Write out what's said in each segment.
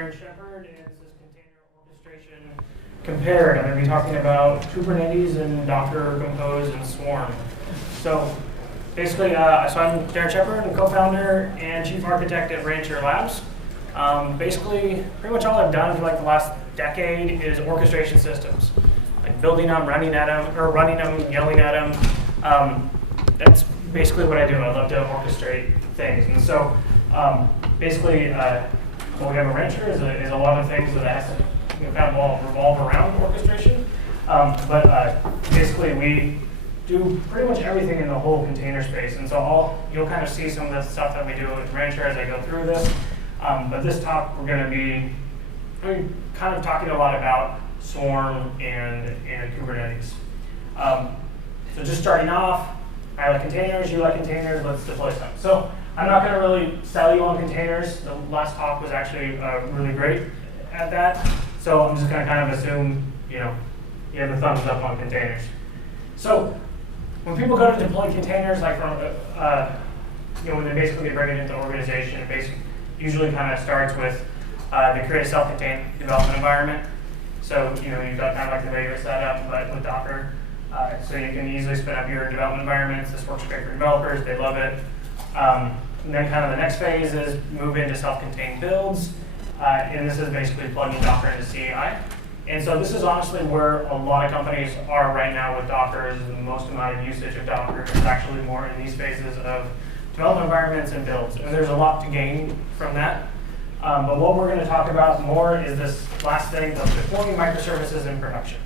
Darren Shepherd, and this is Container Orchestration Compared. I'm going to be talking about Kubernetes and Docker, Compose, and Swarm. So basically, I'm Darren Shepherd, I'm co-founder and chief architect at Rancher Labs. Basically, pretty much all I've done for like the last decade is orchestration systems, like building them, running them, yelling at them. That's basically what I do. I love to orchestrate things, and so basically, what we have at Rancher is a lot of things that has to kind of revolve around orchestration. But basically, we do pretty much everything in the whole container space, and so you'll kind of see some of the stuff that we do at Rancher as I go through this. But this talk, we're going to be kind of talking a lot about Swarm and Kubernetes. So just starting off, I like containers, you like containers, let's deploy some. So I'm not going to really sell you on containers. The last talk was actually really great at that. So I'm just going to kind of assume, you have the thumbs up on containers. So when people go to deploy containers, like from, when they basically bring it into the organization, it usually kind of starts with they create a self-contained development environment. So you've got kind of like the regular setup, but with Docker. So you can easily spin up your development environments. This works great for developers, they love it. And then kind of the next phase is move into self-contained builds. And this is basically plugging Docker into CI. And so this is honestly where a lot of companies are right now with Docker, is the most amount of usage of Docker. It's actually more in these phases of development environments and builds. And there's a lot to gain from that. But what we're going to talk about more is this last thing of deploying microservices in production.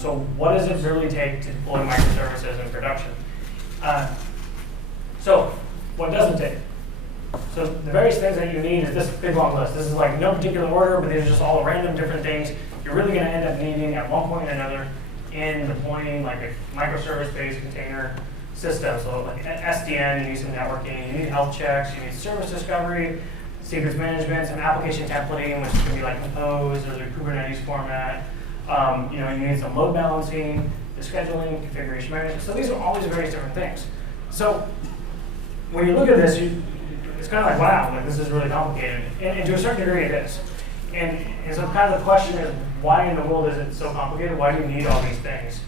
So what does it really take to deploy microservices in production? So what doesn't take? So the various things that you need is this big long list. This is like no particular order, but these are just all random different things you're really going to end up needing at one point or another in deploying like a microservice-based container system. So like SDN, you need some networking, you need health checks, you need service discovery, secrets management, some application templating, which can be like Compose or the Kubernetes format. You need some load balancing, the scheduling, configuration management. So these are all these various different things. So when you look at this, it's kind of like, wow, like this is really complicated. And to a certain degree, it is. And so kind of the question is, why in the world is it so complicated? Why do you need all these things?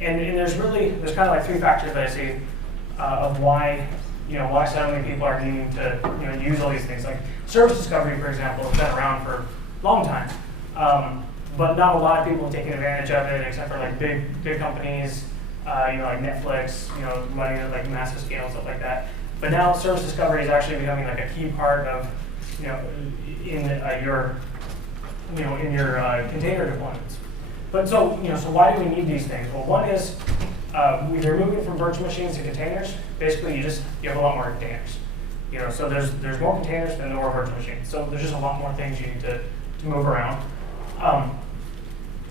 And there's kind of like three factors that I see of why so many people are needing to use all these things. Like service discovery, for example, has been around for a long time. But not a lot of people have taken advantage of it, except for like big companies, like Netflix, running at like massive scale and stuff like that. But now service discovery is actually becoming like a key part of, in your container deployments. But so why do we need these things? Well, one is we're moving from virtual machines to containers. Basically, you have a lot more containers. So there's more containers than there are virtual machines. So there's just a lot more things you need to move around.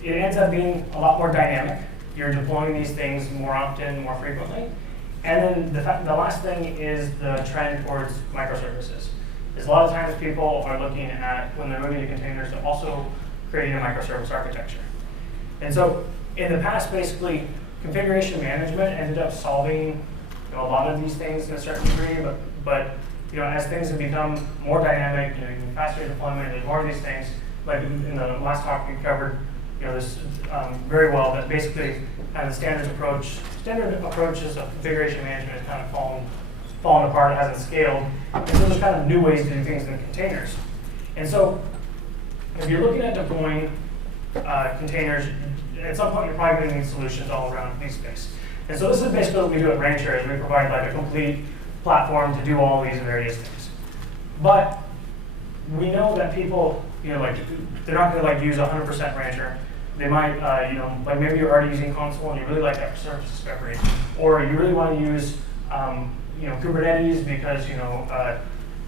It ends up being a lot more dynamic. You're deploying these things more often, more frequently. And then the last thing is the trend towards microservices. There's a lot of times people are looking at, when they're moving to containers, to also creating a microservice architecture. And so in the past, basically, configuration management ended up solving a lot of these things in a certain degree, but as things have become more dynamic, faster deployment, there's more of these things. Like in the last talk, we covered this very well, that basically kind of the standard approaches of configuration management has kind of fallen apart, it hasn't scaled. And so there's kind of new ways to do things in containers. And so if you're looking at deploying containers, at some point you're probably going to need solutions all around the space. And so this is basically what we do at Rancher, is we provide like a complete platform to do all these various things. But we know that people, they're not going to use 100% Rancher. They might, like maybe you're already using console and you really like that for service discovery, or you really want to use, Kubernetes because the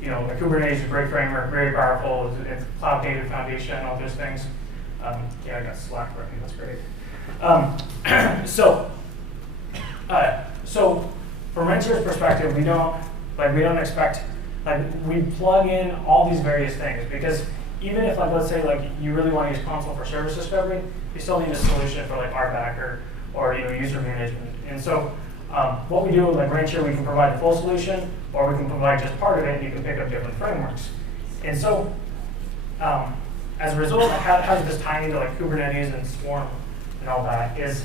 Kubernetes is a great framework, very powerful. It's cloud native foundation, all those things. I got Slack working. That's great. So from Rancher's perspective, we don't expect, we plug in all these various things, because even if, let's say, you really want to use console for service discovery, you still need a solution for RBAC or user management. And so what we do, Rancher, we can provide the full solution, or we can provide just part of it, and you can pick up different frameworks. And so as a result, how does this tie into like Kubernetes and Swarm and all that is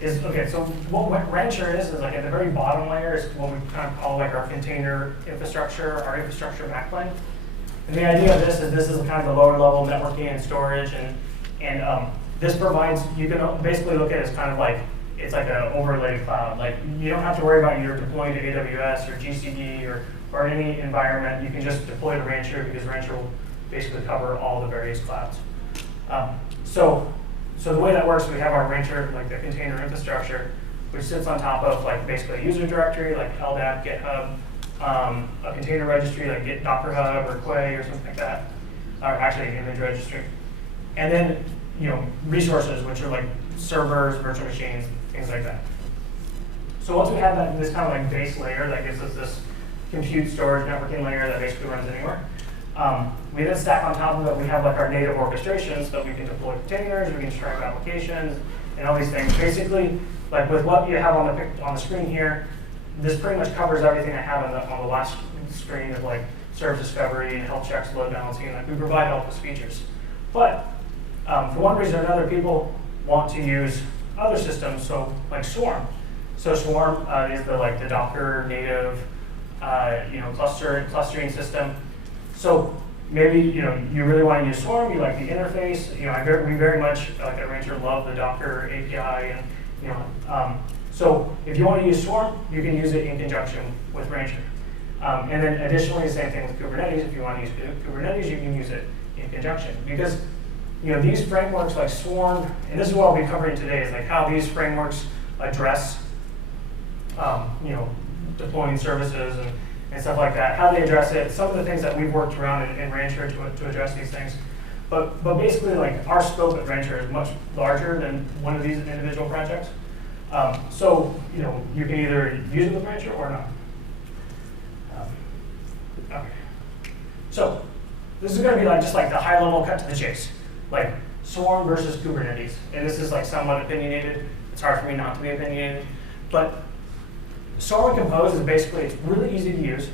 okay, so what Rancher is like at the very bottom layer is what we kind of call like our container infrastructure, our infrastructure backplane. And the idea of this is kind of the lower level networking and storage, and this provides, you can basically look at it as kind of like, it's like an overlaid cloud. Like you don't have to worry about your deploying to AWS or GCP or any environment. You can just deploy to Rancher because Rancher will basically cover all the various clouds. So the way that works, we have our Rancher, like the container infrastructure, which sits on top of like basically a user directory, like LDAP, GitHub, a container registry like Git Docker Hub or Quay or something like that, or actually an image registry. And then resources, which are like servers, virtual machines, things like that. So once we have this kind of like base layer that gives us this compute storage networking layer that basically runs anywhere, we then stack on top of it, we have like our native orchestrations that we can deploy containers, we can stripe applications, and all these things. Basically, like with what you have on the screen here, this pretty much covers everything I have on the last screen of like service discovery and health checks, load balancing. Like we provide all those features. But for one reason or another, people want to use other systems, so like Swarm. So Swarm is the Docker native clustering system. So maybe you really want to use Swarm, you like the interface. We very much like at Rancher love the Docker API, and so if you want to use Swarm, you can use it in conjunction with Rancher. And then additionally, the same thing with Kubernetes. If you want to use Kubernetes, you can use it in conjunction because these frameworks like Swarm, and this is what I'll be covering today, is like how these frameworks address deploying services and stuff like that, how they address it, some of the things that we've worked around in Rancher to address these things. But basically, like our scope at Rancher is much larger than one of these individual projects. So you can either use it with Rancher or not. Okay. So this is going to be just like the high level cut to the chase, like Swarm versus Kubernetes. And this is like somewhat opinionated. It's hard for me not to be opinionated, but Swarm and Compose is basically, it's really easy to use.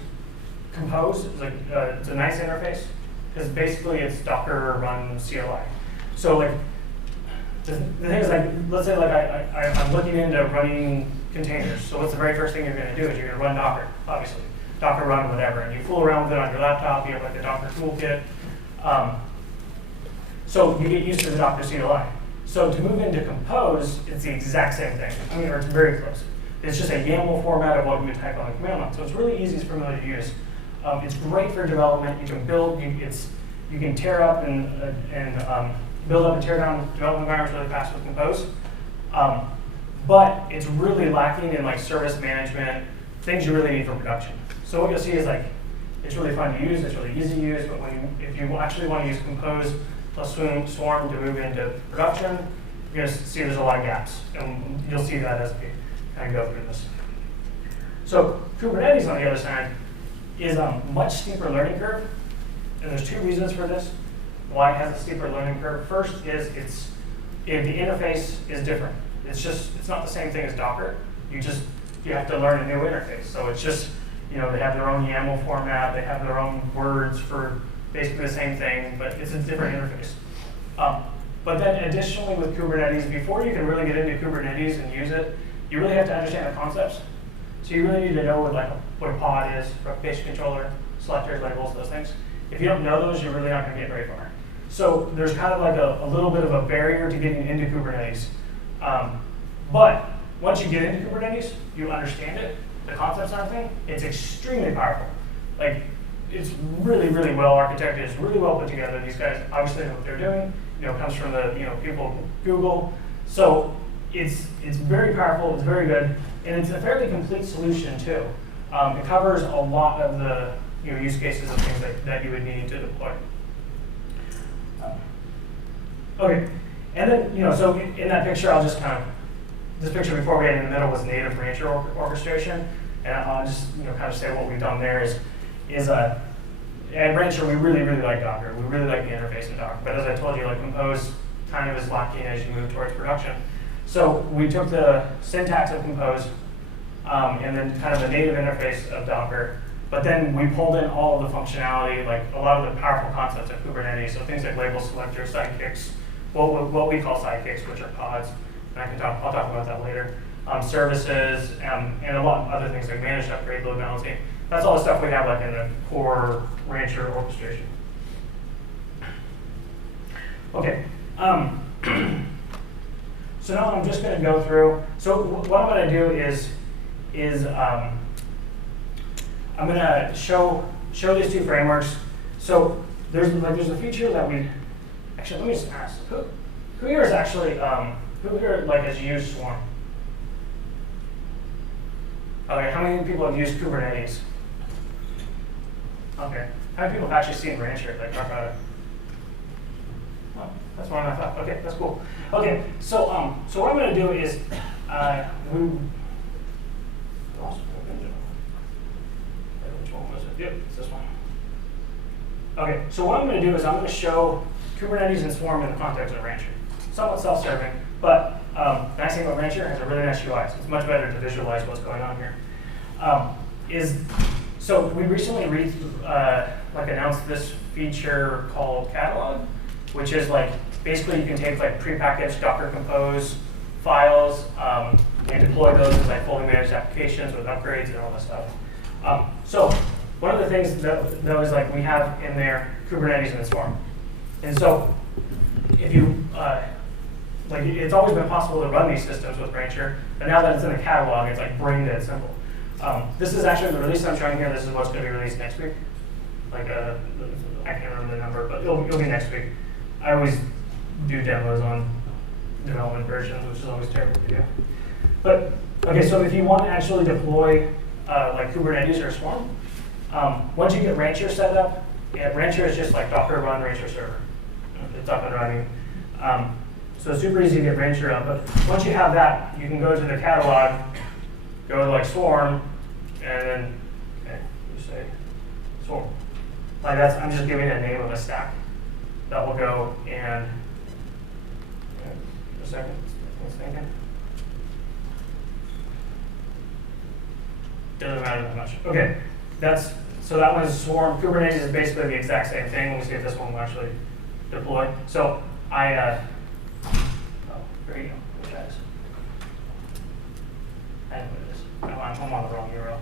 Compose is like, it's a nice interface because basically it's Docker run CLI. So like, the thing is like, let's say like I'm looking into running containers. So what's the very first thing you're going to do is you're going to run Docker, obviously. Docker run whatever, and you fool around with it on your laptop, you have like a Docker toolkit. So you get used to the Docker CLI. So to move into Compose, it's the exact same thing. Or it's very close. It's just a YAML format of what we would type on the command line. So it's really easy, it's familiar to use. It's great for development. You can build, you can tear up and build up and tear down development environments really fast with Compose. But it's really lacking in like service management, things you really need for production. So what you'll see is like, it's really fun to use, it's really easy to use, but if you actually want to use Compose plus Swarm to move into production, you're going to see there's a lot of gaps. And you'll see that as we kind of go through this. So Kubernetes, on the other side, is a much steeper learning curve. And there's two reasons for this, why it has a steeper learning curve. First is the interface is different. It's not the same thing as Docker. You have to learn a new interface. So it's just, they have their own YAML format, they have their own words for basically the same thing, but it's a different interface. But then additionally with Kubernetes, before you can really get into Kubernetes and use it, you really have to understand the concepts. So you really need to know what a pod is, replication controller, selectors, labels, those things. If you don't know those, you're really not going to get very far. So there's kind of like a little bit of a barrier to getting into Kubernetes. But once you get into Kubernetes, you understand it, the concepts and everything, it's extremely powerful. Like, it's really, really well architected, it's really well put together. These guys obviously know what they're doing. It comes from the people at Google. So it's very powerful, it's very good, and it's a fairly complete solution too. It covers a lot of the use cases and things that you would need to deploy. Okay, and then so in that picture, I'll just this picture before we get in the middle was native Rancher orchestration, and I'll just kind of say what we've done there is at Rancher we really like Docker, we really like the interface in Docker, but as I told you, like Compose kind of is lacking as you move towards production. So we took the syntax of Compose and then kind of the native interface of Docker, But then we pulled in all of the functionality, like a lot of the powerful concepts of Kubernetes, so things like label selectors, sidekicks, what we call sidekicks, which are pods, and I'll talk about that later. Services, and a lot of other things like managed upgrade, load balancing. That's all the stuff we have like in the core Rancher orchestration. Okay. So now I'm just going to go through. So what I'm going to do is I'm going to show these two frameworks. So there's a feature that we actually, let me just ask who here is actually who here like has used Swarm? Okay, how many people have used Kubernetes? Okay, how many people have actually seen Rancher? Like, talk about it. Oh, that's more than I thought. Okay, that's cool. Okay, so what I'm going to do is which one was it? Yep, it's this one. Okay, so what I'm going to do is I'm going to show Kubernetes and Swarm in the context of Rancher. Somewhat self-serving, but the nice thing about Rancher has a really nice UI, so it's much better to visualize what's going on here. So we recently announced this feature called Catalog, which is like basically you can take like prepackaged Docker Compose files and deploy those as like fully managed applications with upgrades and all that stuff. So one of the things that is like we have in there Kubernetes and Swarm, and so if you like it's always been possible to run these systems with Rancher, but now that it's in the catalog, it's like brain dead simple. This is actually the release I'm showing here. This is what's going to be released next week. Like I can't remember the number, but it'll be next week. I always do demos on development versions, which is always terrible to do. But okay, so if you want to actually deploy like Kubernetes or Swarm, once you get Rancher set up, Rancher is just like Docker run Rancher server. It's up and running. So it's super easy to get Rancher up. But once you have that, you can go to the catalog, go to like Swarm, and then you say Swarm. Like that's I'm just giving a name of a stack that will go and a second. I was thinking. Doesn't matter that much. Okay, so that one's Swarm. Kubernetes is basically the exact same thing. Let me see if this one will actually deploy. So there you go. Guys. I didn't put this. I'm on the wrong URL.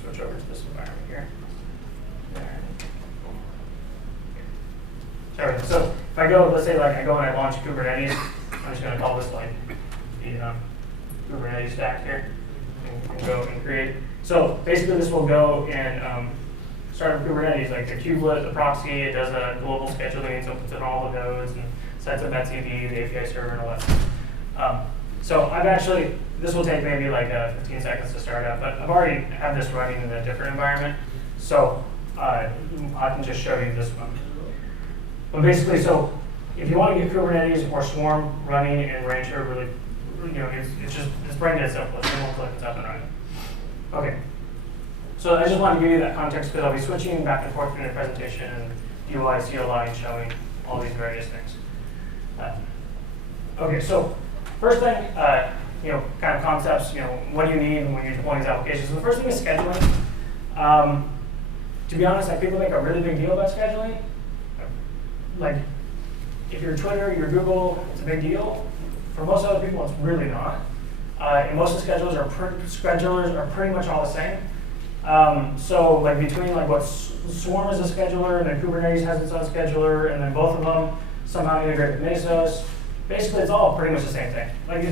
Switch over to this environment here. There. Sorry. So if I go, let's say like I go and I launch Kubernetes, I'm just going to call this like the Kubernetes stack here, and go and create. So basically, this will go and start with Kubernetes, like the kubelet, the proxy. It does a global scheduling, so it puts in all the nodes and sets up etcd, the API server, and all that stuff. So I've actually, this will take maybe like 15 seconds to start up, but I've already had this running in a different environment, so I can just show you this one. But basically, so if you want to get Kubernetes or Swarm running in Rancher, really, it's brain dead simple. It's one click, it's up and running. Okay. So I just want to give you that context because I'll be switching back and forth between the presentation and UI, CLI, and showing all these various things. Okay, so first thing, kind of concepts, what do you need when you're deploying these applications? So the first thing is scheduling. To be honest, like people make a really big deal about scheduling. Like, if you're Twitter, you're Google, it's a big deal. For most other people, it's really not. And most of the schedulers are pretty much all the same. So like between like what Swarm is a scheduler and then Kubernetes has its own scheduler, and then both of them somehow integrate with Mesos. Basically, it's all pretty much the same thing. Like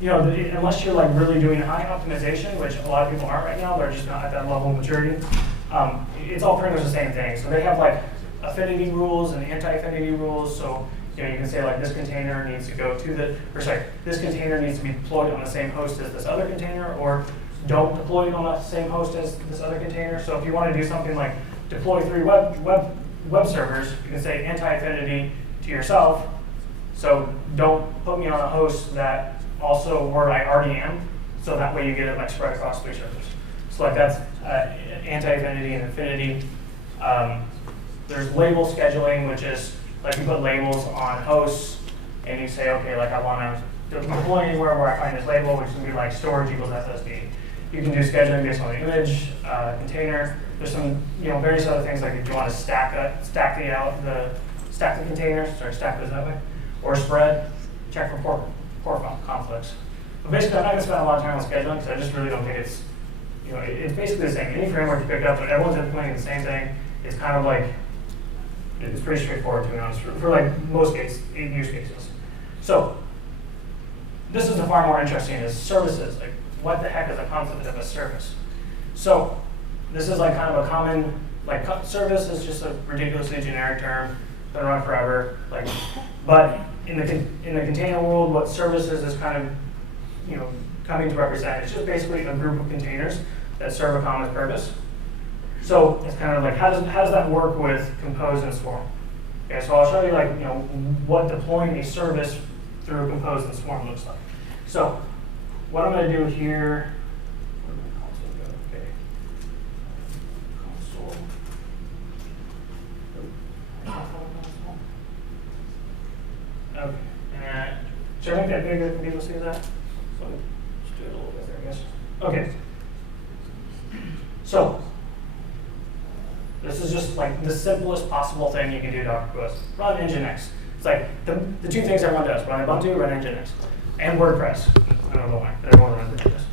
unless you're like really doing high optimization, which a lot of people aren't right now, they're just not at that level of maturity. It's all pretty much the same thing. So they have like affinity rules and anti-affinity rules. So you can say like this container needs to go to this container needs to be deployed on the same host as this other container, or don't deploy it on the same host as this other container. So if you want to do something like deploy 3 web servers, you can say anti-affinity to yourself. So don't put me on a host that also where I already am. So that way you get it like spread across 3 servers. So like that's anti-affinity and affinity. There's label scheduling, which is Like you put labels on hosts, and you say, okay, like I want to deploy anywhere where I find this label, which can be like storage equals SSD. You can do scheduling based on the image, container. There's some various other things like if you want to stack the containers, stack those that way, or spread, check for port conflicts. But basically, I'm not going to spend a lot of time on scheduling because I just really don't think it's it's basically the same. Any framework you pick up, but everyone's implementing the same thing. It's kind of like it's pretty straightforward to be honest for like most use cases. So this is the far more interesting is services. Like what the heck is the concept of a service? So this is like kind of a common service is just a ridiculously generic term. Been around forever. But in the container world, what services is kind of coming to represent. It's just basically a group of containers that serve a common purpose. So it's kind of like how does that work with Compose and Swarm? Okay, so I'll show you what deploying a service through Compose and Swarm looks like. So what I'm going to do here. Where did my console go? Okay. Console. Okay. And should I make that bigger for people to see that? So let's do it a little bit there, I guess. Okay. So this is just like the simplest possible thing you can do Docker Compose. Run Nginx. It's like the two things everyone does: run Ubuntu, run Nginx, and WordPress. I don't know why, but everyone runs WordPress.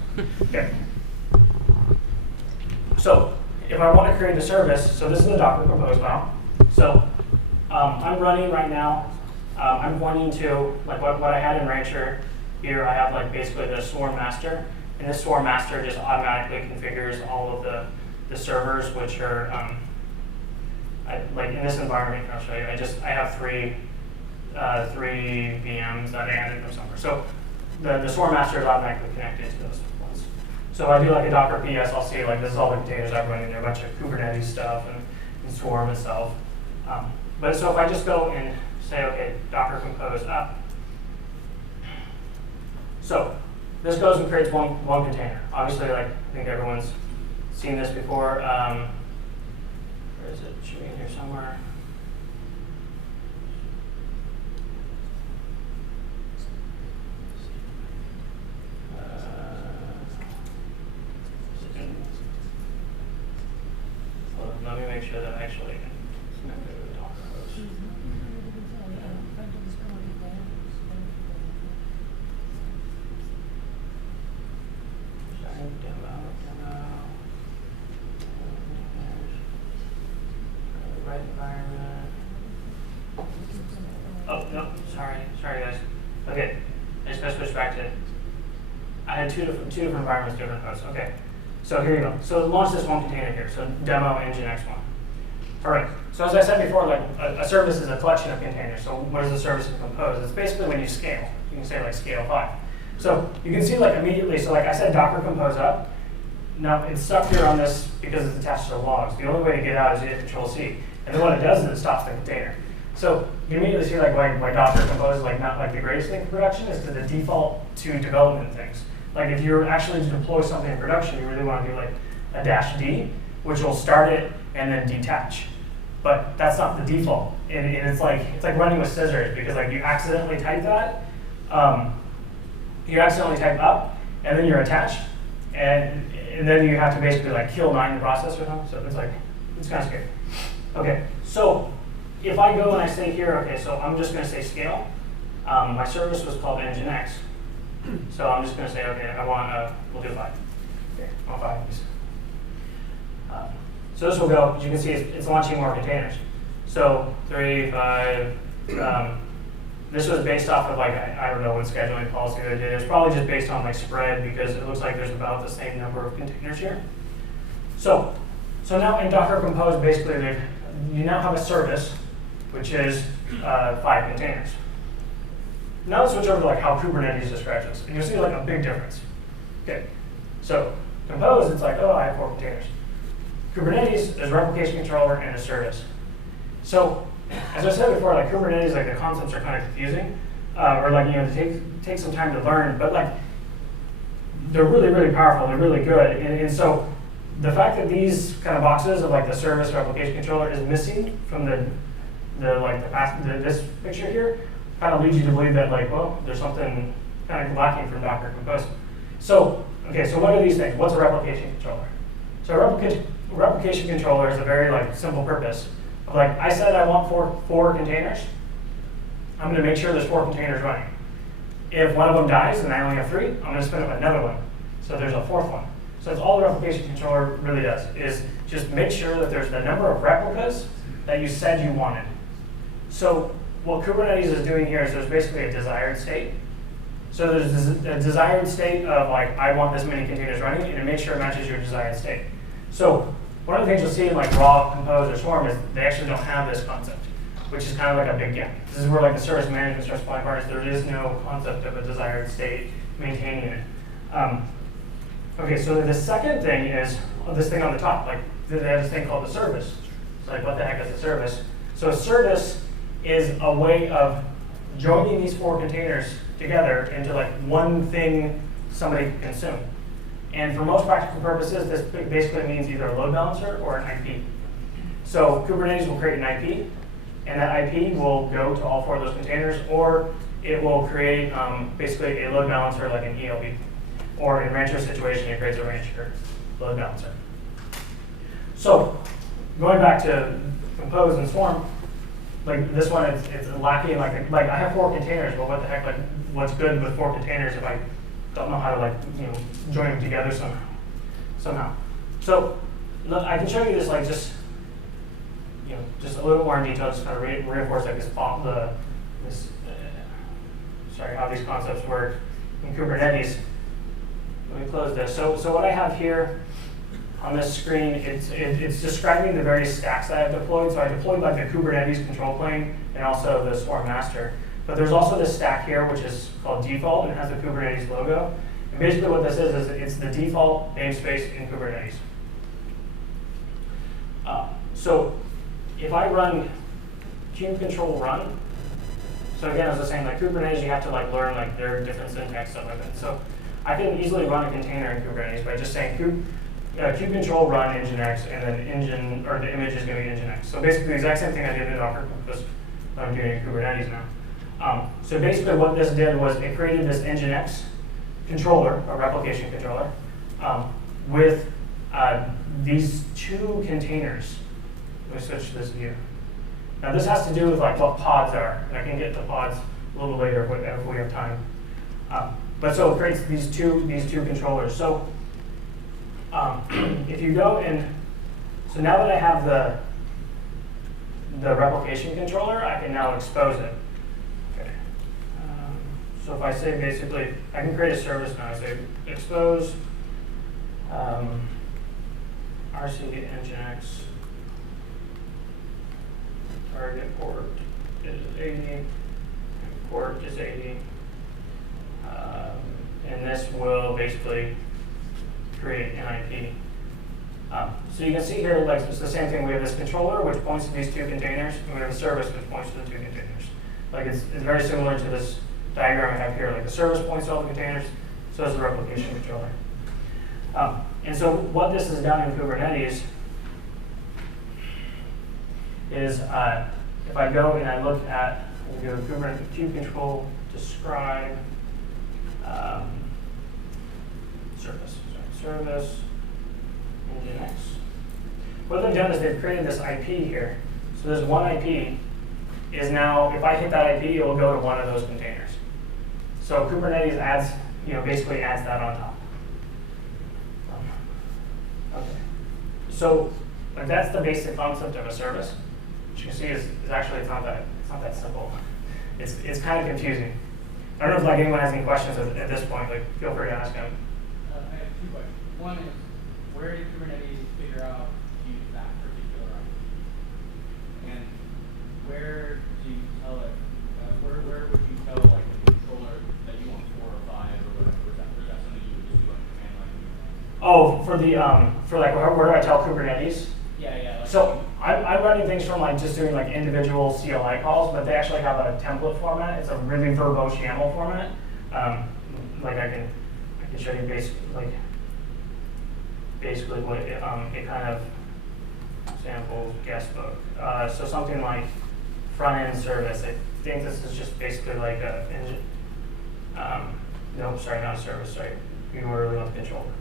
Okay. So if I want to create a service, so this is the Docker Compose file. So I'm running right now. I'm pointing to like what I had in Rancher. Here I have basically the Swarm master, and this Swarm master just automatically configures all of the servers, which are in this environment. I'll show you. I have three VMs that I added from somewhere. So the Swarm master is automatically connected to those ones. So if I do a Docker PS, I'll see this is all the containers I've run in there, a bunch of Kubernetes stuff and Swarm itself. But so if I just go and say, okay, Docker Compose up. So this goes and creates one container. Obviously, I think everyone's seen this before. Where is it? Should be in here somewhere. Let me make sure that I actually connect it with Docker Compose. Right environment. Oh, no, sorry guys. Okay, I just got to switch back to, I had two different environments, different hosts. Okay, so here you go. So launch this one container here, so demo Nginx one. All right, so as I said before, a service is a collection of containers. So what is a service in Compose? It's basically when you scale. You can say scale 5. So you can see immediately, so I said Docker Compose up. Now it's stuck here on this because it's attached to the logs. The only way to get out is you hit Control-C. And then what it does is it stops the container. So you immediately see why Docker Compose is not the greatest thing for production is to the default to development things. If you're actually to deploy something in production, you really want to do a -D, which will start it and then detach. But that's not the default. And it's like running with scissors because you accidentally type that. You accidentally type up and then you're attached. And then you have to basically kill 9 the process or something. So it's kind of scary. Okay, so if I go and I say here, okay, so I'm just going to say scale. My service was called Nginx. So I'm just going to say, okay, I want, we'll do 5. Okay, I want 5 of these. So this will go, as you can see, it's launching more containers. So 3, 5, this was based off of I don't know what scheduling policy they did. It was probably just based on spread because it looks like there's about the same number of containers here. So now in Docker Compose, basically you now have a service, which is 5 containers. Now let's switch over to how Kubernetes describes this, and you'll see a big difference. Okay, so Compose, it's oh, I have 4 containers. Kubernetes is Replication Controller and a service. So as I said before, Kubernetes, the concepts are kind of confusing, or they take some time to learn, but they're really, really powerful. They're really good, and so the fact that these kind of boxes of the service replication controller is missing from the this picture here kind of leads you to believe that like, well, there's something kind of lacking from Docker Compose. So, okay, so what are these things? What's a replication controller? So a replication controller is a very like simple purpose of like, I said I want four containers. I'm going to make sure there's 4 containers running. If one of them dies and I only have 3, I'm going to spin up another one. So there's a 4th one. So that's all the replication controller really does, is just make sure that there's the number of replicas that you said you wanted. So what Kubernetes is doing here is there's basically a desired state. So there's a desired state of like, I want this many containers running, and it makes sure it matches your desired state. So one of the things you'll see in like raw, compose, or swarm is they actually don't have this concept, which is kind of like a big gap. This is where like the service management starts falling apart. There is no concept of a desired state maintaining it. Okay, so the second thing is this thing on the top. Like they have this thing called the service. So like, what the heck is a service? So a service is a way of joining these 4 containers together into like one thing somebody can consume. And for most practical purposes, this basically means either a load balancer or an IP. So Kubernetes will create an IP, and that IP will go to all 4 of those containers, or it will create basically a load balancer like an ELB. Or in Rancher's situation, it creates a Rancher load balancer. So going back to Compose and Swarm, like this one, it's lacking. Like I have 4 containers, but what the heck? Like, what's good with 4 containers if I don't know how to join them together somehow? So I can show you this like just a little more in detail, just kind of reinforce like how these concepts work in Kubernetes. Let me close this. So what I have here on this screen, it's describing the various stacks that I've deployed. So I deployed like the Kubernetes control plane and also the Swarm master. But there's also this stack here, which is called default, and it has the Kubernetes logo. And basically what this is it's the default namespace in Kubernetes. So if I run kube control run, so again, as I was saying, like Kubernetes, you have to like learn like their different syntax, stuff like that. So I can easily run a container in Kubernetes by just saying kube control run nginx, and then the image is going to be nginx. So basically the exact same thing I did in Docker, just I'm doing in Kubernetes now. So basically what this did was it created this nginx controller, a replication controller, with these 2 containers. Let me switch to this view. Now this has to do with like what pods are, and I can get to pods a little later if we have time. But so it creates these two controllers. So if you go so now that I have the replication controller, I can now expose it. Okay. So if I say basically, I can create a service now. I say expose RC nginx target port is 80, and port is 80. And this will basically create an IP. So you can see here, like it's the same thing. We have this controller, which points to these 2 containers, and we have a service, which points to the 2 containers. Like it's very similar to this diagram I have here. Like the service points to all the containers, so is the replication controller. And so what this has done in Kubernetes is if I go and I look at, we go to Kubernetes kube control describe service nginx. What they've done is they've created this IP here. So this one IP is now, if I hit that IP, it will go to one of those containers. So Kubernetes adds, basically adds that on top. Okay. So like that's the basic concept of a service. Which you can see is actually it's not that simple. It's kind of confusing. I don't know if like anyone has any questions at this point. Like feel free to ask them. I have 2 questions. One is, where did Kubernetes figure out to use that particular IP? And where do you tell it? Where would you tell like the controller that you want 4 or 5 or whatever? Or is that something you would just do on command line? Oh, for like where do I tell Kubernetes? Yeah. Like So I'm running things from like just doing like individual CLI calls, but they actually have a template format. It's a really verbose YAML format. Like I can show you basically what it kind of samples guest book. So something like front-end service. I think this is just basically like a engine. No, sorry, not a service. Sorry, you were really on the controller.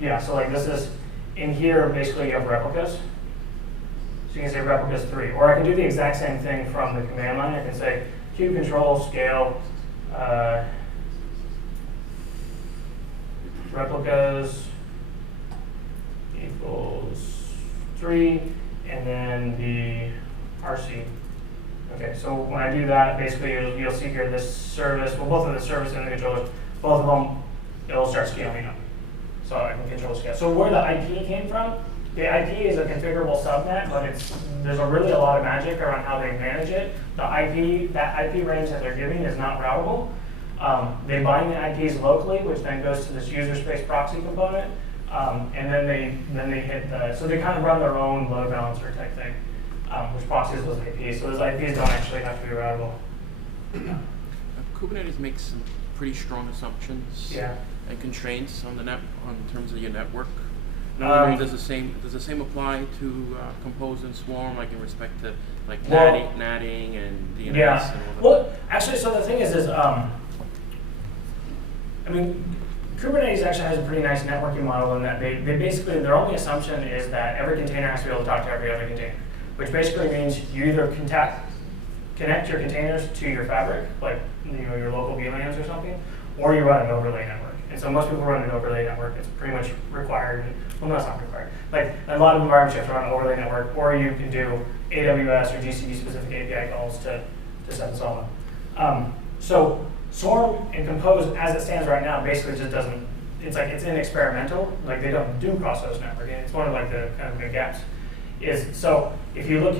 Yeah, so like this is in here. Basically, you have replicas. So you can say replicas 3, or I can do the exact same thing from the command line. I can say cube control scale replicas equals 3, and then the RC. Okay, so when I do that, basically you'll see here this service, well, both of the service and the controllers, both of them, it'll start scaling up. So I can control scale. So where the IP came from, the IP is a configurable subnet, but there's really a lot of magic around how they manage it. That IP range that they're giving is not routable. They bind the IPs locally, which then goes to this user space proxy component, and then they hit so they kind of run their own load balancer type thing, which proxies those IPs. So those IPs don't actually have to be routable. Kubernetes makes some pretty strong assumptions and constraints on in terms of your network. Does the same apply to Compose and Swarm, like in respect to like natting and DNS? Yeah. And all that? Well, actually, so the thing is I mean, Kubernetes actually has a pretty nice networking model in that they basically, their only assumption is that every container has to be able to talk to every other container, which basically means you either connect your containers to your fabric, like your local VLANs or something, or you run an overlay network. And so most people run an overlay network. It's pretty much required. Well, no, it's not required. Like a lot of environments you have to run an overlay network, or you can do AWS or GCP specific API calls to set this all up. So Swarm and Compose, as it stands right now, basically just doesn't. It's in experimental. Like they don't do cross-host networking. It's one of like the kind of big gaps. So if you look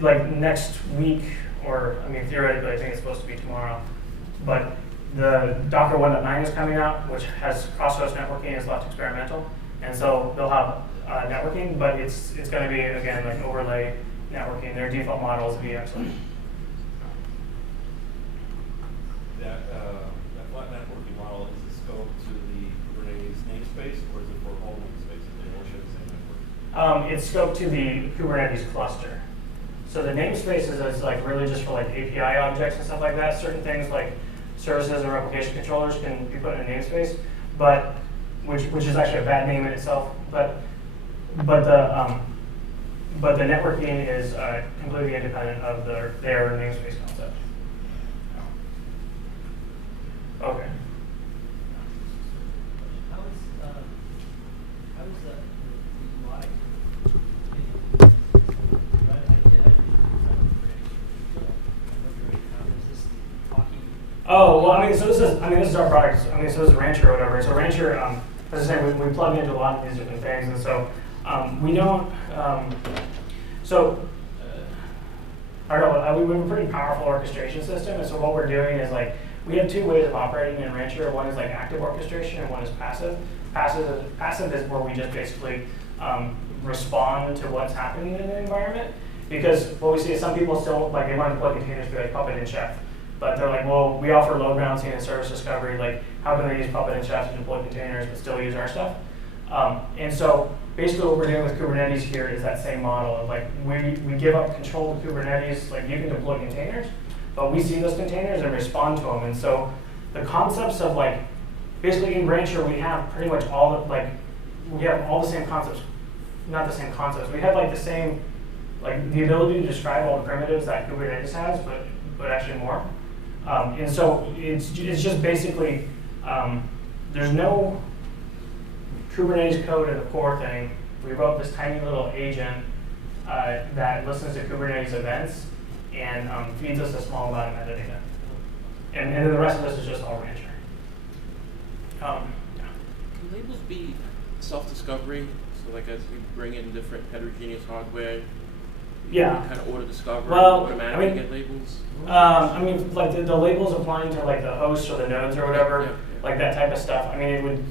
like next week, or I mean theoretically, I think it's supposed to be tomorrow, but the Docker 1.9 is coming out, which has cross-host networking. It's left experimental, and so they'll have networking, but it's going to be again like overlay networking. Their default model is VXLAN. That flat networking model is a scope to the Kubernetes namespace, or is it for all namespaces? They all share the same network. It's scoped to the Kubernetes cluster. So the namespaces is like really just for like API objects and stuff like that. Certain things like services and replication controllers can be put in a namespace, but which is actually a bad name in itself. But the networking is completely independent of their namespace concept. Okay. How is the UI? Oh well, I mean, so this is our product. I mean, so this is Rancher or whatever. So Rancher, as I said, we plug into a lot of these different things, and so we don't. We have a pretty powerful orchestration system, and so what we're doing is like we have two ways of operating in Rancher. One is like active orchestration, and one is passive. Passive is where we just basically respond to what's happening in the environment. Because what we see is some people still like they want to deploy containers through like Puppet and Chef. But they're like, well, we offer load balancing and service discovery. Like, how can they use Puppet and Chef to deploy containers but still use our stuff? And so basically what we're doing with Kubernetes here is that same model of like, we give up control to Kubernetes. Like, you can deploy containers, but we see those containers and respond to them. And so the concepts of like, basically in Rancher, we have pretty much all the, like, we have all the same concepts, not the same concepts. We have like the same, like the ability to describe all the primitives that Kubernetes has, but actually more. And so it's just basically, there's no Kubernetes code in the core thing. We wrote this tiny little agent that listens to Kubernetes events and feeds us a small amount of metadata. And then the rest of this is just all Rancher. Can labels be self-discovery? So like as you bring in different heterogeneous hardware, Yeah. kind of auto-discover, Well, automatically I mean, get labels? I mean, like the labels applying to like the hosts or the nodes or whatever, Yeah. like that type of stuff. I mean, it would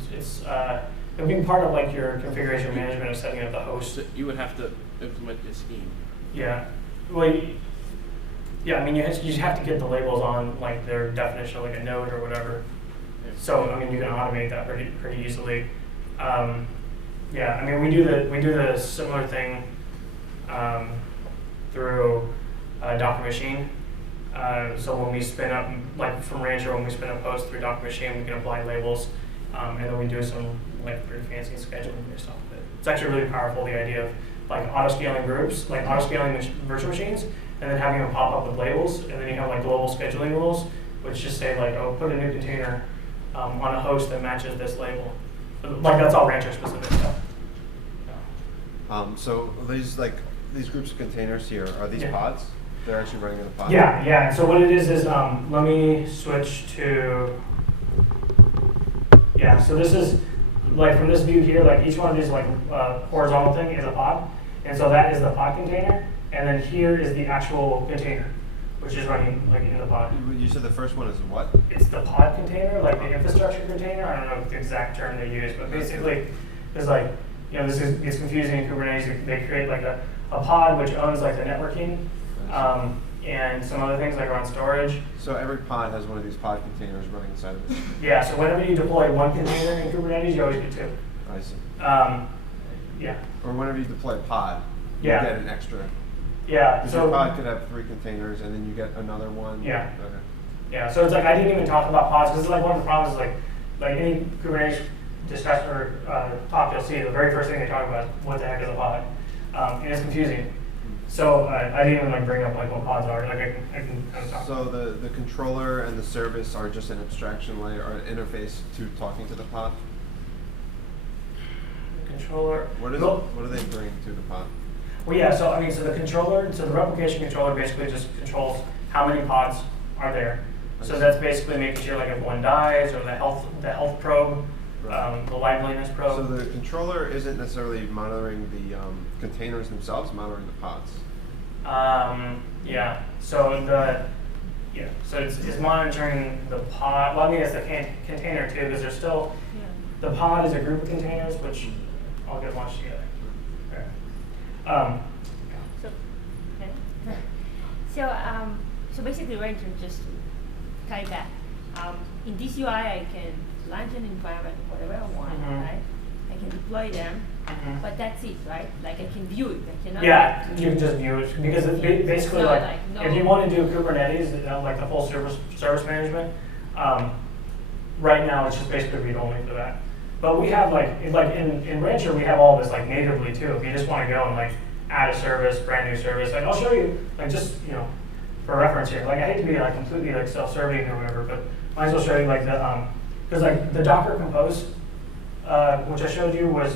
be part of like your configuration management of setting up the host. So you would have to implement this scheme. Yeah. Well, yeah. I mean, you just have to get the labels on like their definition of like a node or whatever. Yeah. So I mean, you can automate that pretty easily. Yeah. I mean, we do the similar thing. through Docker Machine. So when we spin up, like from Rancher, when we spin up hosts through Docker Machine, we can apply labels, and then we do some like pretty fancy scheduling based off of it. It's actually really powerful, the idea of like auto-scaling groups, like auto-scaling virtual machines, and then having them pop up with labels, and then you have like global scheduling rules, which just say like, oh, put a new container on a host that matches this label. Like that's all Rancher specific stuff. So these groups of containers here, are these pods? They're actually running in a pod? Yeah. So what it is let me switch to, so this is, like from this view here, like each one of these like horizontal thing is a pod. And so that is the pod container. And then here is the actual container, which is running like in the pod. You said the first one is what? It's the pod container, like the infrastructure container. I don't know the exact term they use, but basically it's like, it's confusing in Kubernetes. They create like a pod which owns like the networking and some other things like around storage. So every pod has one of these pod containers running inside of it? Yeah, so whenever you deploy one container in Kubernetes, you always get two. I see. Yeah. Or whenever you deploy a pod, you Yeah. get an extra. Yeah. Because So your pod could have 3 containers and then you get another one. Yeah. Okay. Yeah, so it's like I didn't even talk about pods because it's like one of the problems is like any Kubernetes discussion or talk you'll see, the very first thing they talk about is what the heck is a pod, and it's confusing. So I didn't even like bring up like what pods are. Like I can kind of talk. So the controller and the service are just an abstraction layer or an interface to talking to the pod. The controller. What do they bring to the pod? Well, yeah. So the controller, so the replication controller basically just controls how many pods are there. So that's basically making sure like if one dies or the health probe, the liveliness probe. So the controller isn't necessarily monitoring the containers themselves, monitoring the pods. Yeah. So it's monitoring the pod. Well, I mean it's the container too, because there's still the pod is a group of containers which all get launched together. Okay. So basically, right, just to tie back, in this UI, I can launch an environment, whatever I want, right? I can deploy them, but that's it, right? Like I can view it. I cannot. Yeah, you can just view it because it basically if you want to do Kubernetes, like the full service management, right now it's just basically read only for that. But we have like in Rancher we have all this like natively too. If you just want to go and like add a service, brand new service, like I'll show you like just for reference here. Like I hate to be like completely like self-serving or whatever, but might as well show you like the because like the Docker Compose, which I showed you was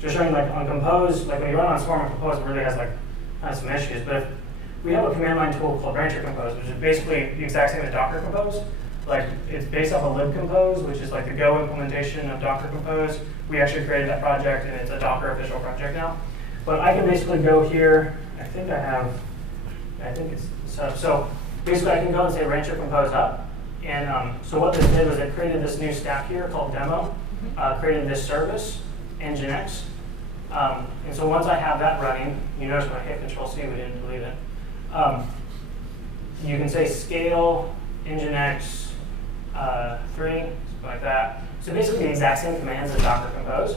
just showing like on Compose, like when you run on Swarm on Compose, it really has like kind of some issues. But if we have a command line tool called Rancher Compose, which is basically the exact same as Docker Compose. Like it's based off of libcompose, which is like the Go implementation of Docker Compose. We actually created that project, and it's a Docker official project now. But I can basically go here. I think it's so basically I can go and say Rancher Compose up. And so what this did was it created this new stack here called demo, created this service, Nginx. And so once I have that running, you notice when I hit Control-C, we didn't delete it. You can say scale Nginx 3, something like that. So basically the exact same commands as Docker Compose.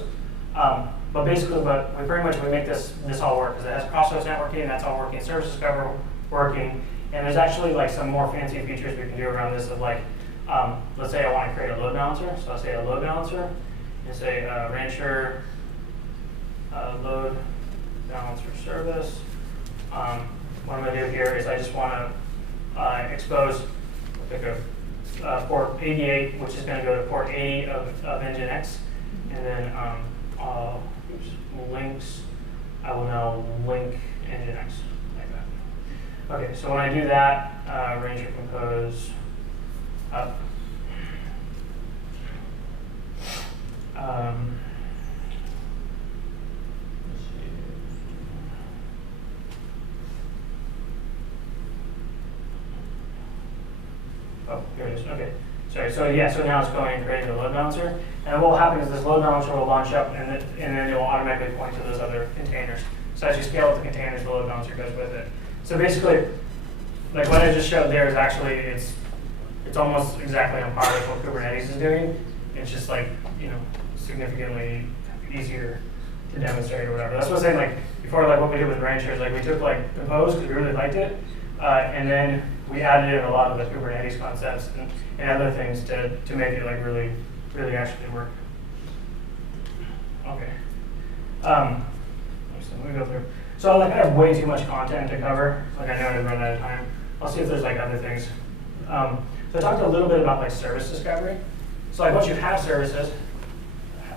But we pretty much make this all work because it has cross-host networking, that's all working, service discover working. And there's actually like some more fancy features we can do around this of like, let's say I want to create a load balancer. So I'll say a load balancer and say Rancher load balancer service. What I'm going to do here is I just want to expose, pick a port 88, which is going to go to port 80 of Nginx. And then links, I will now link Nginx. Okay, so when I do that, Rancher Compose up. Oh, here it is. Okay. Sorry. So now it's going and creating the load balancer. And what will happen is this load balancer will launch up, and then it will automatically point to those other containers. So as you scale up the containers, the load balancer goes with it. So basically, like what I just showed there is actually it's almost exactly on par with what Kubernetes is doing. It's just like significantly easier to demonstrate or whatever. That's what I'm saying, like, before, like, what we did with Rancher is, like, we took, like, Compose, because we really liked it, and then we added in a lot of the Kubernetes concepts and other things to make it, like, really, really actually work. Okay. Let me go through. So, like, I have way too much content to cover. Like, I know I've run out of time. I'll see if there's, like, other things. So I talked a little bit about, like, service discovery. So, like, once you have services,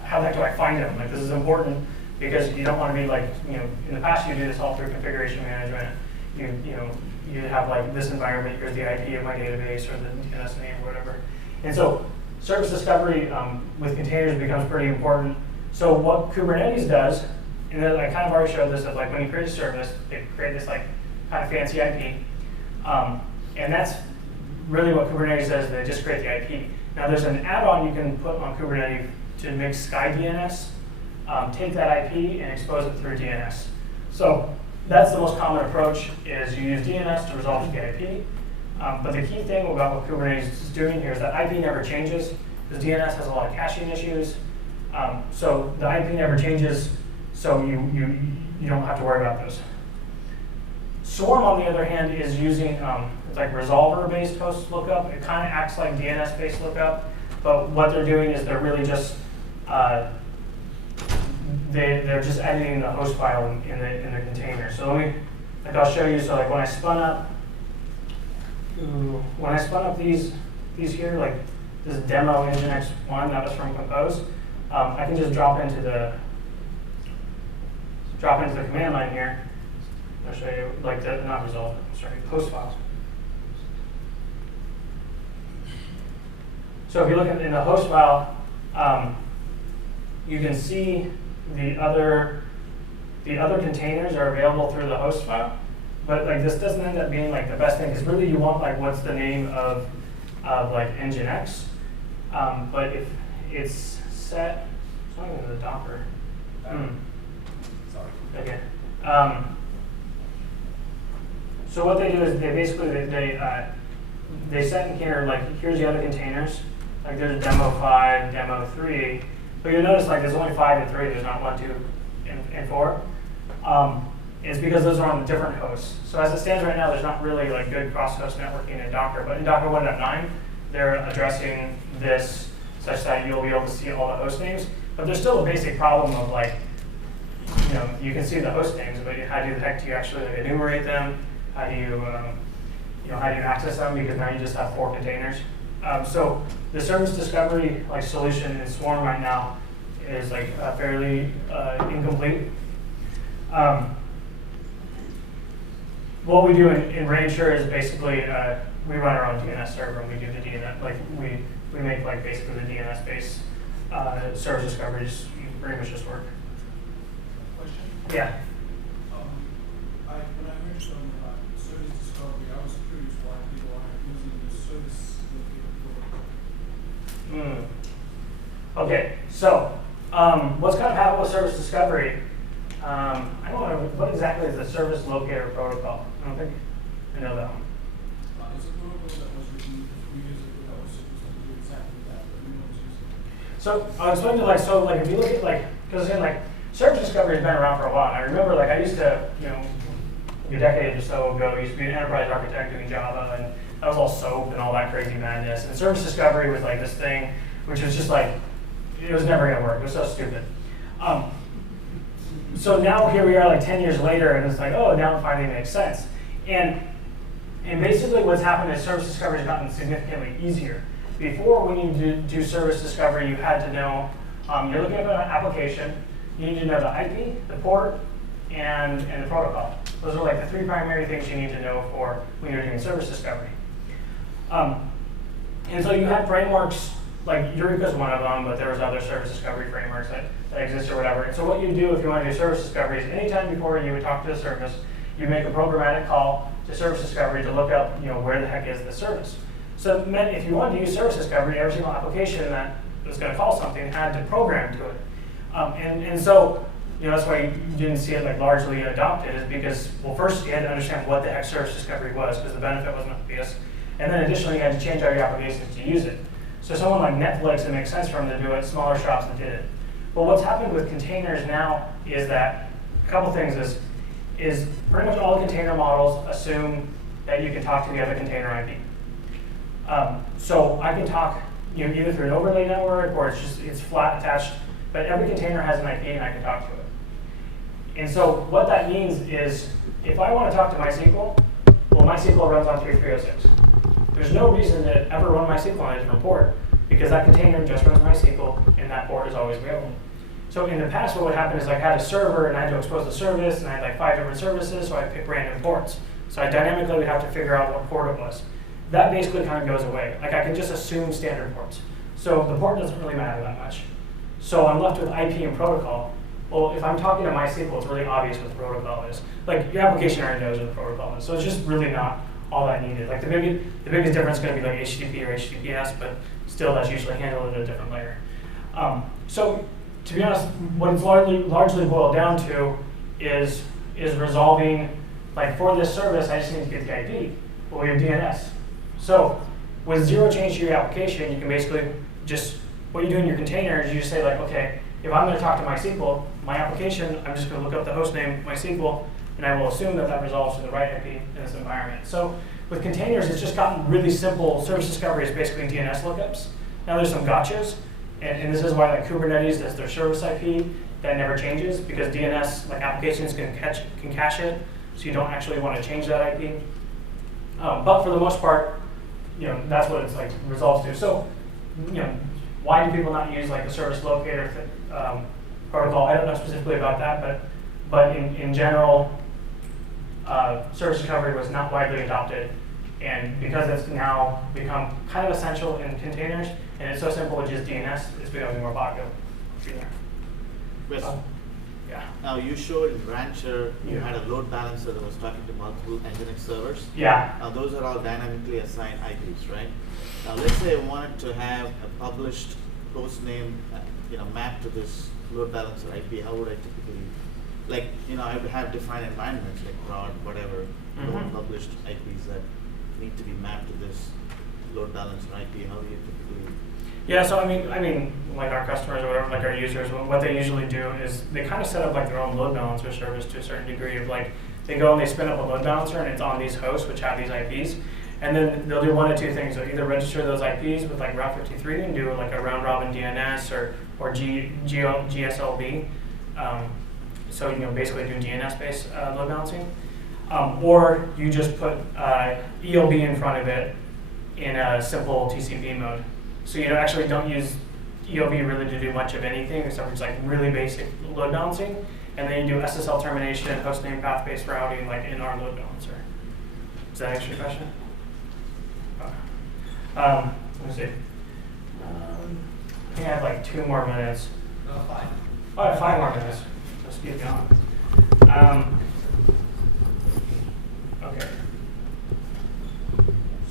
how the heck do I find them? Like, this is important because you don't want to be like, in the past you do this all through configuration management. You have like this environment, here's the IP of my database or the DNS name or whatever. And so service discovery with containers becomes pretty important. So what Kubernetes does, and then I kind of already showed this, of like when you create a service, they create this like kind of fancy IP. And that's really what Kubernetes does, they just create the IP. Now there's an add-on you can put on Kubernetes to make Sky DNS, take that IP and expose it through DNS. So that's the most common approach, is you use DNS to resolve the IP. But the key thing about what Kubernetes is doing here is that IP never changes, because DNS has a lot of caching issues. So the IP never changes, so you don't have to worry about those. Swarm, on the other hand, is using it's like resolver-based host lookup. It kind of acts like DNS-based lookup, but what they're doing is they're really just they're just editing the host file in the container. So I'll show you. So like when I spun up these here, like this demo Nginx1 that was from Compose, I can just drop into the command line here. I'll show you like not resolve, sorry, host files. So if you look in the host file, you can see the other containers are available through the host file, but like this doesn't end up being like the best thing, because really you want like what's the name of like Nginx, but if it's set, it's not even the Docker. Sorry. Okay. So what they do is they basically they set in here like here's the other containers. Like there's demo 5, demo 3, but you'll notice like there's only 5 and 3. There's not 1, 2, and 4. It's because those are on different hosts. So as it stands right now, there's not really like good cross-host networking in Docker. But in Docker 1.9, they're addressing this such that you'll be able to see all the host names. But there's still a basic problem of like, you can see the host names, but how the heck do you actually like, enumerate them? How do you, how do you access them? Because now you just have 4 containers. So the service discovery like solution in Swarm right now is like fairly incomplete. What we do in Rancher is basically we run our own DNS server and we do the DNS, like we make like basically the DNS based service discoveries pretty much just work. Question? Yeah. When I heard some service discovery, I was curious why people aren't using the service locator protocol. Okay, so what's kind of happened with service discovery? I don't know, what exactly is the service locator protocol? I don't think I know that one. It's a protocol that was written a few years ago that was supposed to do exactly that, but no one's using it. So I'll explain to like if you look at like, because again like service discovery has been around for a while. I remember like I used to, a decade or so ago, I used to be an enterprise architect doing Java, and that was all SOAP and all that crazy madness. And service discovery was like this thing, which was just like, it was never gonna work. It was so stupid. So now here we are like 10 years later, and it's like, oh, now it finally makes sense. And basically what's happened is service discovery has gotten significantly easier. Before, when you do service discovery, you had to know, you're looking at an application, you need to know the IP, the port, and the protocol. Those are like the 3 primary things you need to know for when you're doing service discovery. And so you had frameworks, like Eureka's one of them, but there was other service discovery frameworks that exist or whatever. And so what you do if you want to do service discovery is anytime before you would talk to a service, you make a programmatic call to service discovery to look up where the heck is the service. So it meant if you wanted to use service discovery, every single application that was going to call something had to program to it. And so that's why you didn't see it like largely adopted, is because, well, first you had to understand what the heck service discovery was, because the benefit wasn't obvious. And then additionally, you had to change all your applications to use it. So someone like Netflix, it makes sense for them to do it. Smaller shops that did it. But what's happened with containers now is that a couple things is pretty much all the container models assume that you can talk to the other container IP. So I can talk either through an overlay network or it's flat attached, but every container has an IP and I can talk to it. And so what that means is if I want to talk to MySQL, well, MySQL runs on 3306. There's no reason to ever run MySQL on a different port because that container just runs MySQL and that port is always available. So in the past, what would happen is I had a server and I had to expose the service and I had like 5 different services, so I pick random ports. So I dynamically would have to figure out what port it was. That basically kind of goes away. Like I can just assume standard ports. So the port doesn't really matter that much. So I'm left with IP and protocol. Well, if I'm talking to MySQL, it's really obvious what the protocol is. Like your application already knows what the protocol is. So it's just really not all that needed. Like the biggest difference is going to be like HTTP or HTTPS, but still that's usually handled at a different layer. So to be honest, what it's largely boiled down to is resolving, like for this service, I just need to get the IP. Well, we have DNS. So with zero change to your application, you can basically just, what you do in your container is you just say like, okay, if I'm going to talk to MySQL, my application, I'm just going to look up the host name MySQL, and I will assume that that resolves to the right IP in this environment. So with containers, it's just gotten really simple. Service discovery is basically DNS lookups. Now there's some gotchas, and this is why like Kubernetes does their service IP. That never changes because DNS, like applications can cache it, so you don't actually want to change that IP. But for the most part, that's what it's like resolves to. So, why do people not use like the service locator protocol? I don't know specifically about that, but in general, service discovery was not widely adopted, and because it's now become kind of essential in containers, and it's so simple with just DNS, it's becoming more popular. Yes. Yeah. Now you showed in Rancher you had a load balancer that was talking to multiple Nginx servers. Yeah. Now those are all dynamically assigned IPs, right? Now let's say I wanted to have a published host name, mapped to this load balancer IP. How would I typically, I would have defined environments like prod, whatever, known published IPs that need to be mapped to this load balancer IP. How do you typically? Yeah, so I mean, like our customers or whatever, like our users, what they usually do is they kind of set up like their own load balancer service to a certain degree of like, they go and they spin up a load balancer and it's on these hosts which have these IPs. And then they'll do one of two things. They'll either register those IPs with like Route 53 and do like a round robin DNS or GSLB. So basically do DNS-based load balancing. Or you just put ELB in front of it in a simple TCP mode. So you actually don't use ELB really to do much of anything except for just like really basic load balancing. And then you do SSL termination, hostname path-based routing like in our load balancer. Does that answer your question? Let me see. I think I have like 2 more minutes. 5. Oh, I have 5 more minutes. Let's keep going. Okay.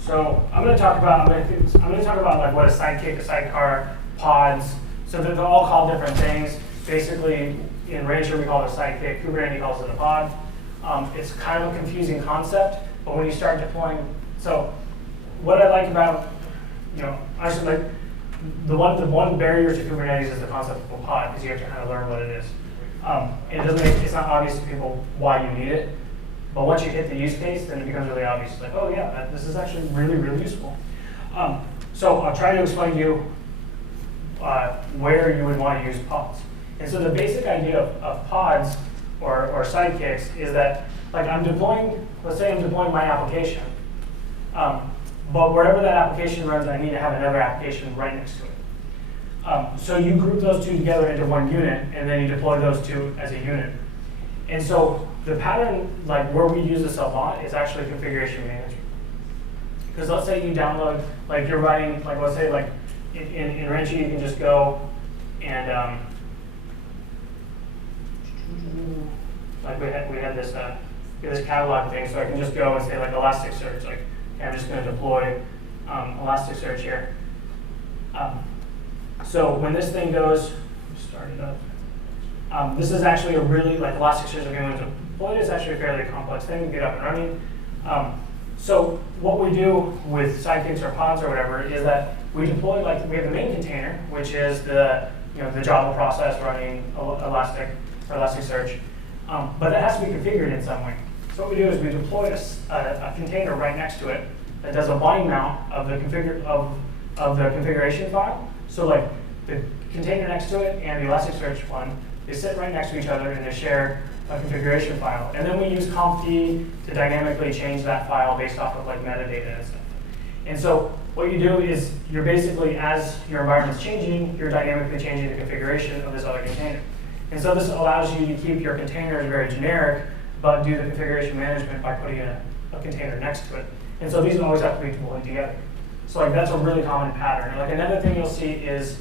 So I'm going to talk about like what a sidekick, a sidecar, pods. So they're all called different things. Basically, in Rancher we call it a sidekick. Kubernetes calls it a pod. It's kind of a confusing concept, but when you start deploying, so what I like about, honestly, like the one barrier to Kubernetes is the concept of a pod because you have to kind of learn what it is. It's not obvious to people why you need it. But once you hit the use case, then it becomes really obvious. It's like, oh yeah, this is actually really, really useful. So I'll try to explain to you where you would want to use pods. And so the basic idea of pods or sidekicks is that, like let's say I'm deploying my application, but wherever that application runs, I need to have another application right next to it. So you group those two together into one unit, and then you deploy those two as a unit. And so the pattern, like where we use this a lot, is actually configuration management. Because let's say you download, like you're writing, like let's say like in Rancher you can just go and like we had this catalog thing, so I can just go and say like Elasticsearch, like okay, I'm just going to deploy Elasticsearch here. So when this thing goes, start it up. This is actually a really, like Elasticsearch, if you want to deploy it, is actually a fairly complex thing to get up and running. So what we do with sidekicks or pods or whatever is that we deploy, like we have the main container, which is the the Java process running Elasticsearch. But that has to be configured in some way. So what we do is we deploy a container right next to it that does a bind mount of the configuration file. So like the container next to it and the Elasticsearch one, they sit right next to each other and they share a configuration file. And then we use conft to dynamically change that file based off of like metadata and stuff. And so what you do is you're basically, as your environment's changing, you're dynamically changing the configuration of this other container. And so this allows you to keep your containers very generic, but do the configuration management by putting a container next to it. And so these always have to be deployed together. So like that's a really common pattern. Like another thing you'll see is,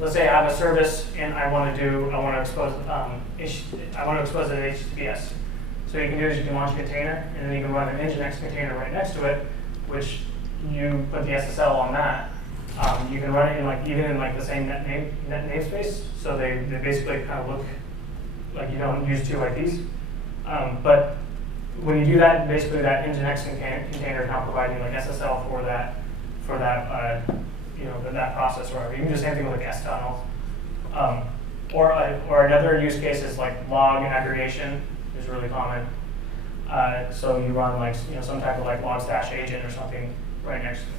let's say I have a service and I want to expose it to HTTPS. So what you can do is you can launch a container and then you can run an Nginx container right next to it, which you put the SSL on that. You can run it in even in the same net namespace, so they basically kind of look like you don't use two IPs. But when you do that, basically that Nginx container is now providing SSL for that that process or whatever. You can do the same thing with S tunnels. Or another use case is log aggregation is really common. So you run some type of log stash agent or something right next to it.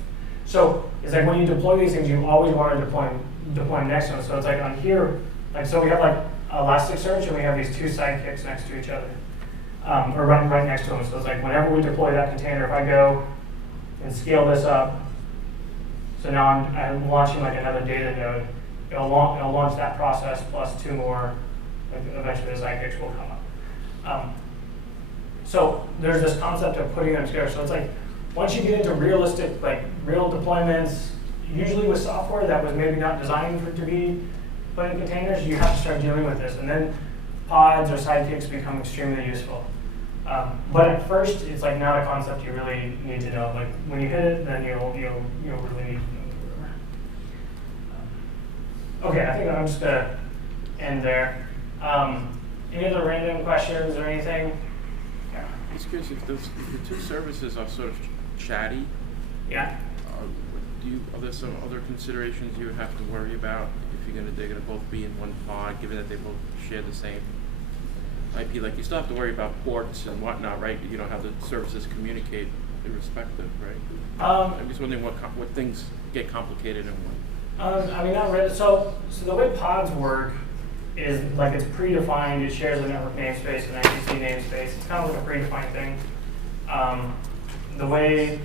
So it's when you deploy these things, you always want to deploy them next to them. So it's on here, so we have Elasticsearch and we have these two sidekicks next to each other, or right next to them. So it's whenever we deploy that container, if I go and scale this up, so now I'm launching another data node, it'll launch that process plus two more. Eventually the sidekicks will come up. So there's this concept of putting them together. So it's once you get into realistic, real deployments, usually with software that was maybe not designed to be put in containers, you have to start dealing with this. And then pods or sidekicks become extremely useful. But at first, it's not a concept you really need to know. When you hit it, then you'll really need to know where. Okay, I think I'm just gonna end there. Any other random questions or anything? Yeah. I'm just curious if the two services are sort of chatty. Yeah. Are there some other considerations you would have to worry about if they're going to both be in one pod, given that they both share the same IP? You still have to worry about ports and whatnot, right? You know how the services communicate irrespective, right? I'm just wondering what things get complicated in one. I mean, not really. So the way pods work is it's predefined. It shares a network namespace, an IPC namespace. It's kind of a predefined thing. The way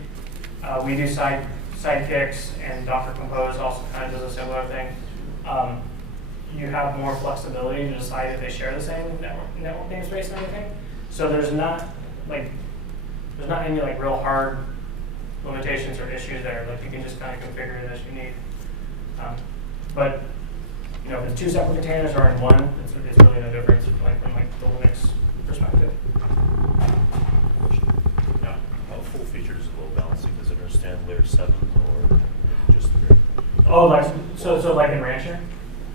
we do sidekicks and Docker Compose also kind of does a similar thing. You have more flexibility to decide if they share the same network namespace and everything. So there's not any real hard limitations or issues there. You can just kind of configure it as you need. But if the two separate containers are in one, it's really no difference from the Linux perspective. Yeah. How full features of load balancing? Does it understand layer 7 or just 3? Oh, so in Rancher?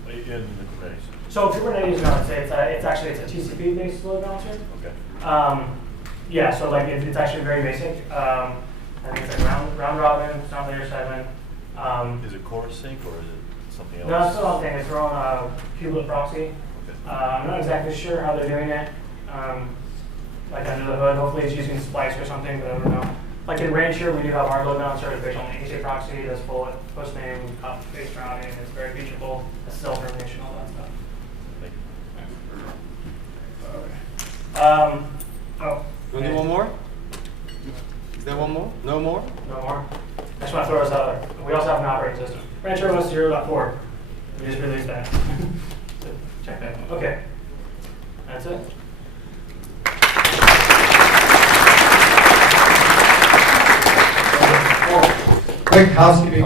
In the Kubernetes. So Kubernetes, no, it's actually a TCP-based load balancer. Okay. Yeah, so it's actually very basic. I think it's round robin. It's not layer 7. Is it core sync or is it something else? No, it's still on thing. It's on kubelet proxy. Okay. I'm not exactly sure how they're doing it. Under the hood, hopefully it's using Splice or something, but I don't know. In Rancher, we do have our load balancer. It's based on ASA proxy. That's full postname, copy-paste routing. It's very featureable. It's self-termination, all that stuff. Thank you. You want to do one more? Is there one more? No more? No more. I just want to throw us out there. We also have an operating system. Rancher was 0.4. We just released that. So check that out. Okay. That's it. Quick housekeeping.